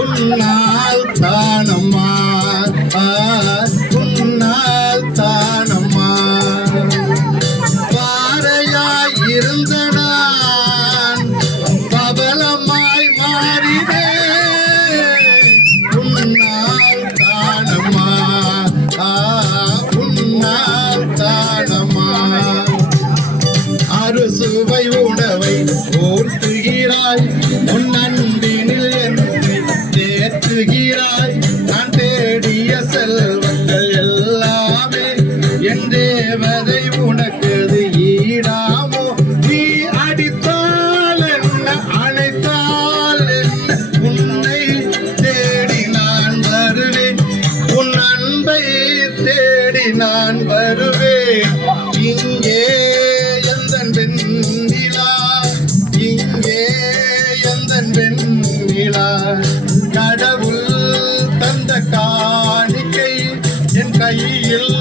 உன்னால் தானம்மா உன்னால் தானம்மா பாறையாய் இருந்த நான் பவளமாய் மாறினேன் உன்னால் தானம்மா உன்னால் தானம்மா அறுசுவை உணவை போர்த்துகிறாய் உன் அன்பினில் என்னை தேற்றுகிறாய் நான் தேடிய செல்வங்கள் எல்லாமே என் தேவதை உனக்கு ஈடாமோ நீ அடித்தால் என்ன அழைத்தால் என்ன உன்னை தேடி நான் வருவேன் உன் அன்பை தேடி நான் வருவேன் இங்கே வெண்ணிலா இங்கே எந்தன் வெண்ணிலா கடவுள் தந்த காணிக்கை என் கையில்